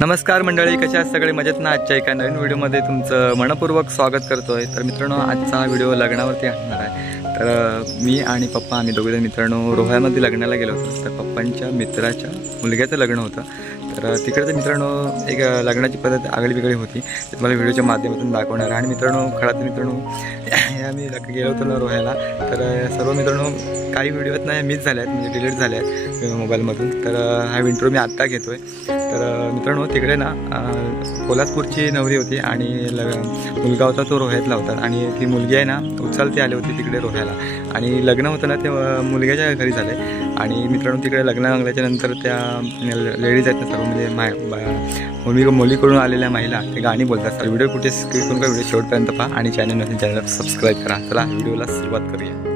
नमस्कार मंडळी, कशा आहात सगळे? मजेत ना? आजच्या एका नवीन व्हिडिओमध्ये तुमचं मनपूर्वक स्वागत करतोय। तर मित्रांनो, आजचा हा व्हिडिओ लग्नावरती असणार आहे। तर मी आणि पप्पा आम्ही दोघेजण मित्रांनो रोह्यामध्ये लग्नाला गेलो होतो। तर पप्पांच्या मित्राच्या मुलग्याचं लग्न होतं। तर तिकडे मित्रांनो एक लग्नाची पद्धत आगळी वेगळी होती, ते तुम्हाला व्हिडिओच्या माध्यमातून दाखवणार आहे। आणि मित्रांनो खरंच मित्रांनो आम्ही गेलो होतो ना रोह्याला, तर सर्व मित्रांनो काही व्हिडिओत नाही मिस झाले आहेत, म्हणजे डिलीट झाले आहेत मोबाईलमधून। तर हा इंट्रो मी आत्ता घेतोय। तर मित्रांनो तिकडे ना कोल्हापूरची नवरी होती आणि मुलगा होता तो रोह्यातला होता। आणि ती मुलगी आहे ना उचलती आली होती तिकडे रोह्याला, आणि लग्न होतं ना ते मुलग्याच्या घरी झाले। आणि मित्रांनो तिकडे लग्न लागल्याच्या नंतर त्या लेडीज आहेत ना सर्व, म्हणजे मुलीकडून आलेल्या महिला ते गाणी बोलतात। तर व्हिडिओ कुठे स्किप करून का व्हिडिओ शेवटपर्यंत पहा आणि चॅनलला सबस्क्राईब करा। चला व्हिडिओला सुरुवात करूया।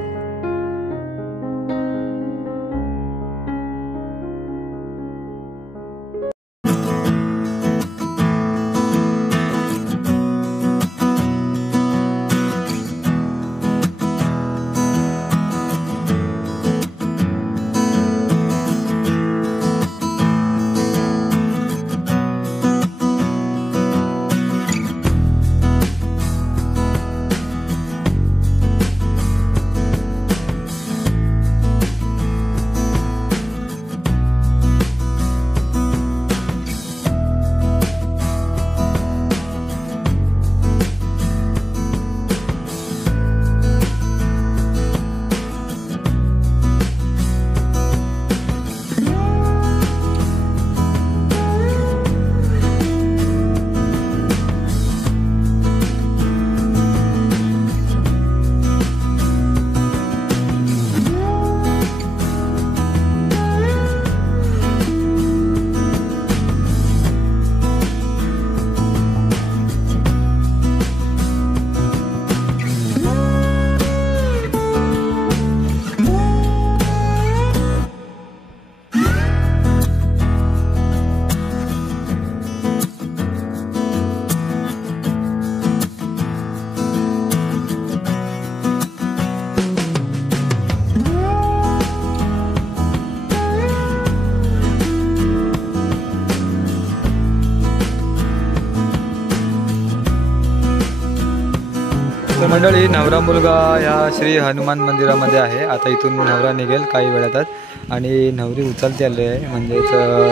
तर मंडळी, नवरा मुलगा या श्री हनुमान मंदिरामध्ये आहे। आता इथून नवरा निघेल काही वेळातच, आणि नवरी उचलती आली आहे, म्हणजेच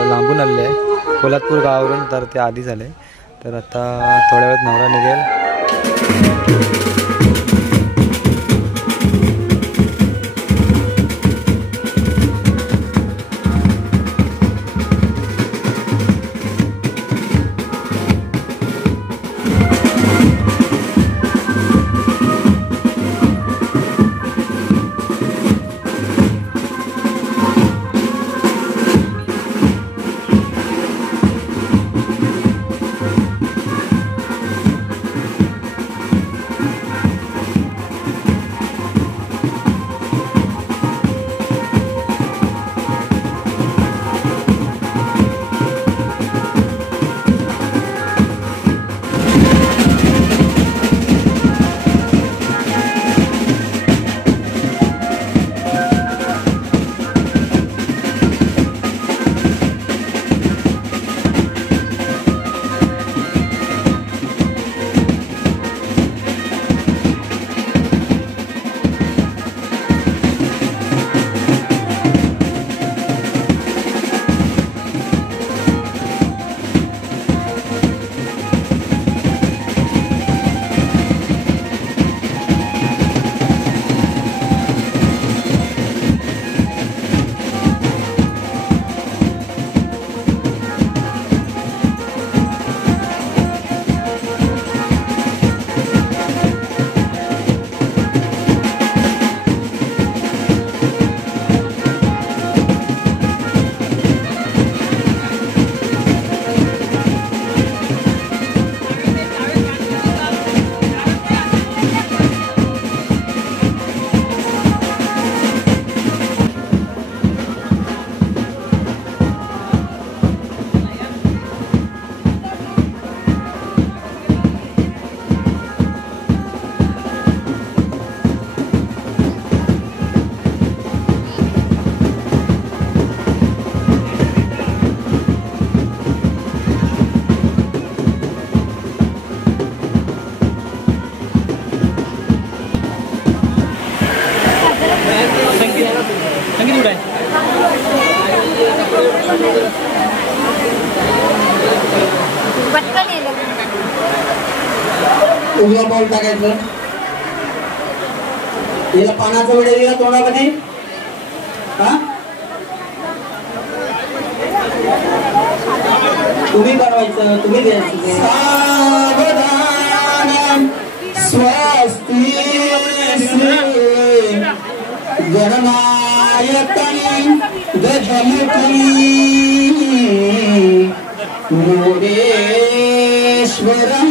लांबून आले आहे कोल्हापूर गावावरून। तर ते आधी झाले, तर आता थोड्या वेळात नवरा निघेल। पटकन येईल उजवा पाऊल टाकायचं याला पानाचं वडे दिला तोंडामध्ये हा तुम्ही बनवायचं तुम्ही द्यायचं सावधान स्वस्ती गणनायकं गजमुखं मुरुडेश्वरं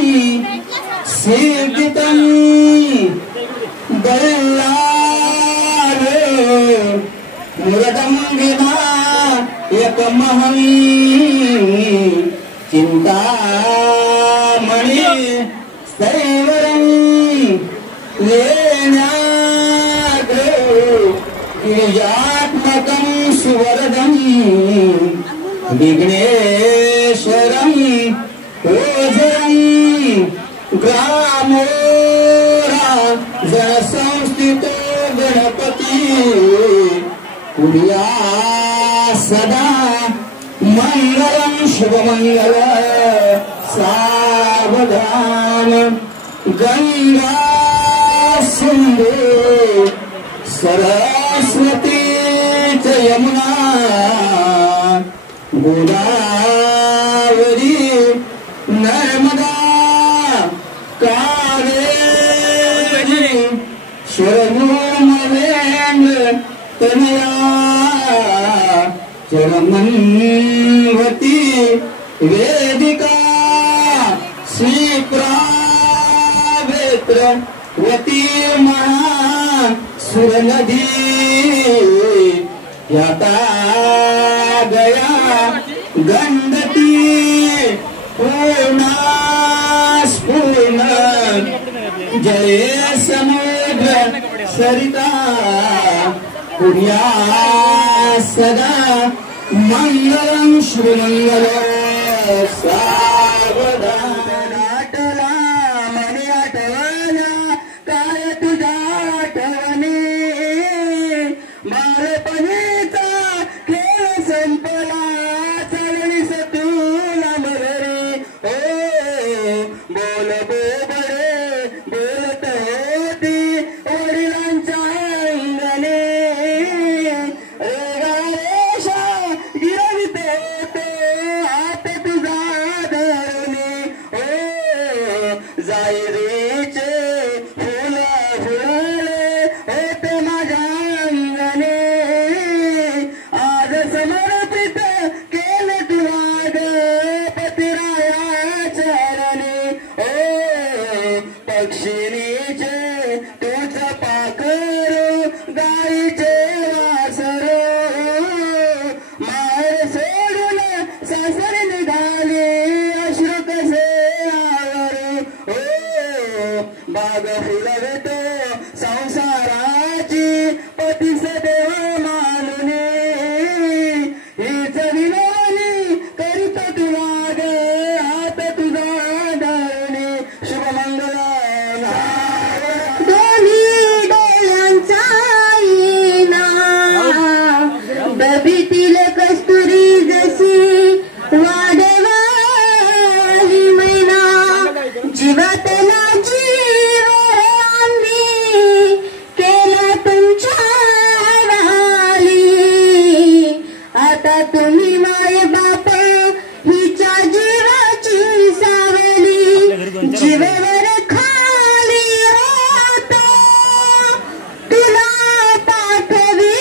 सिद्धितं दल्लारे मुरदंगिना एकमहं चिंतामणि स्थैवरं लेण्याग्रो गिरिजात्मकं सुवरदं विघ्नेश्वरं ओझरं ग्रामोरा जनसंस्थितो गणपति कुर्या सदा मंगलं शुभमंगल सावधान गंगा सिंधु सरस्वती च यमुना गोदावरी नर्मदा कावेरी शरणोमलेन्द्र तनया चरमन्वती वेदिका श्रीप्रावेत्रवती महासुरनदी याता गया गंडकी पूर्णा स्पूर्ण जय समुद्र सरिता कुर्या सदा मंगलं श्रीमंगलं सावधान आठला मनी आठवला काय तुझ्या आठवणी बालपणीचा खेळ संपला चळणी सतूला मरे ओ बोल बोबडे बोलत होती वडिलांच्या अंगणे रेगारेषा गिरवित होते हात तुझा धरणे ओ जायरीचे फुल फुलले होते माझ्या अंगणे आज समर्पित केले तुला ग पतिराया चरणी ओ पक्षिणीचे तुझ पाखरू गाईचे वासरू माहेर सोडून सासरी निघाली अश्रू कसे आवरू ओ बाग फुलवतो संसाराची पतीस देव मानून हीच विनवणी करीत तुला ग हात तुझा धरणे शुभमंगल दोन्ही डोळ्यांचा आईना डबीतील कस्तुरी जशी वाढवाली मैना जीवातला जीव आम्ही केला तुमच्या वाली आता तुम्ही माय बाप हिच्या जीवाची सावली जीवावर खाली होता तुला पाठवी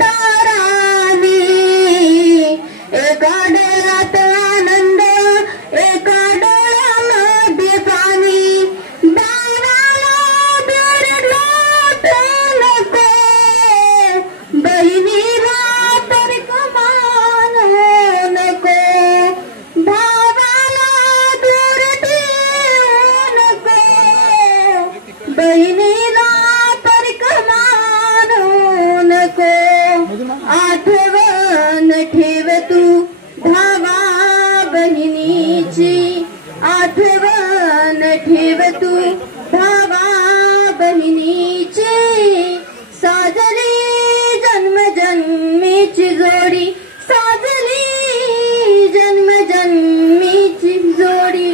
तारानी एका डोळ्यात आनंद एका डोळ्यामध्ये पाणी बाळाला बिरडला नको बहिणीला तर कमान नको भावाला दूर ठेवू नको बहिणीला तर कमान नको आठवण ठेव तू भावा बहिणीची आठवण ठेव तू भावा बहिणीची साजली जन्मजन्मीची जोडी साजली जन्मजन्मीची जोडी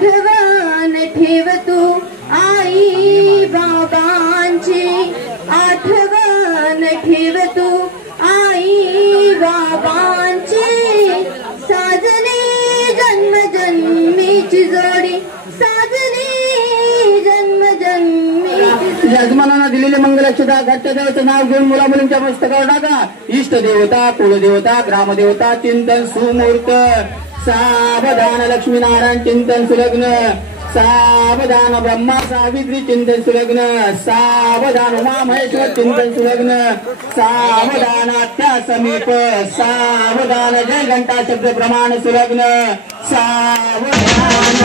आठवण ठेव तू आई बाबांची आठवण ठेव तू आई बाबांची साजली जन्मजन्मीची जोडी साजली जन्मजन्मीची यजमानांना दिलेले मंगलक्षता घट्टदेवाचं नाव घेऊन मुला मुलींच्या मस्तकावर टाका. इष्ट देवता कुलदेवता ग्रामदेवता चिंतन सुमूर्त सावधान लक्ष्मीनारायण चिंतन सुलग्न सावधान ब्रह्मा सावित्री चिंतन सुलग्न सावधान उमा महेश्वर चिंतन सुलग्न सावधान आत्या समीप सावधान जय घंटा शब्द प्रमाण सुलग्न सावधान.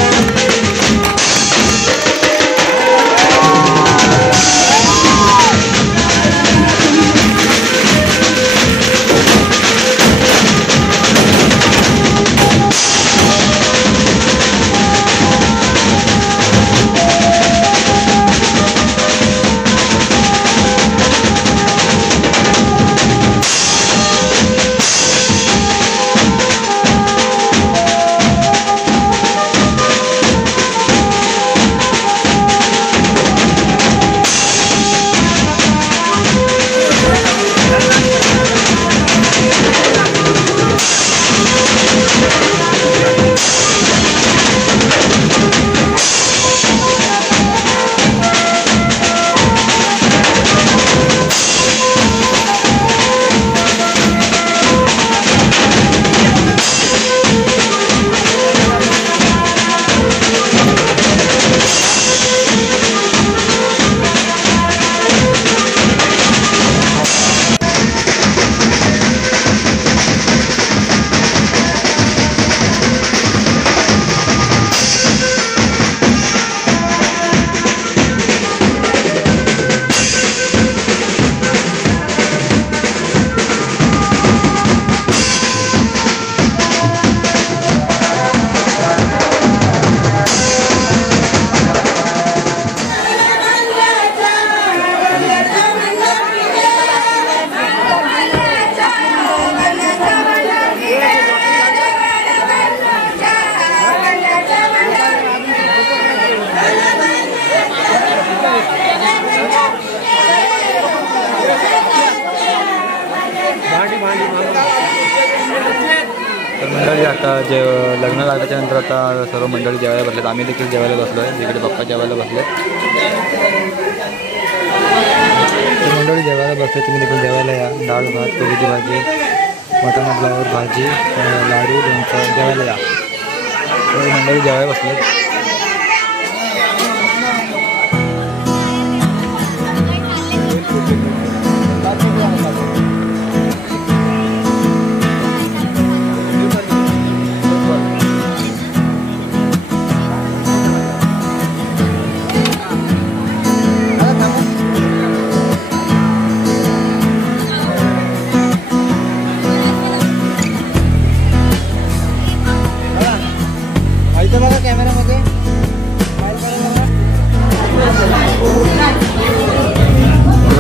तर मंडळी आता जे लग्न लागल्याच्या नंतर आता सर्व मंडळी जेवायला बसलेत. आम्ही देखील जेवायला बसलो आहे. जिकडे पप्पा जेवायला बसलेत. तर मंडळी जेवायला बसले. तुम्ही देखील जेवायला या. डाळ भात कोबीची भाजी वाटाणा फ्लावर भाजी लाडू लोणचं जेवायला या. तर मंडळी जेवायला बसलेत.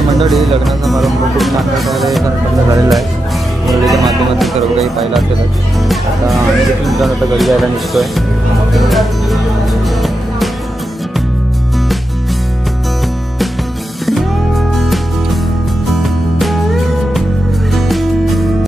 मंडळी लग्न समारंभ खूप चांगल्या प्रकारे संपन्न झालेला आहे. मुलीच्या माध्यमातून सर्व काही पाहिलं असेलच. आता आम्ही देखील आता घरी जायला निघतोय.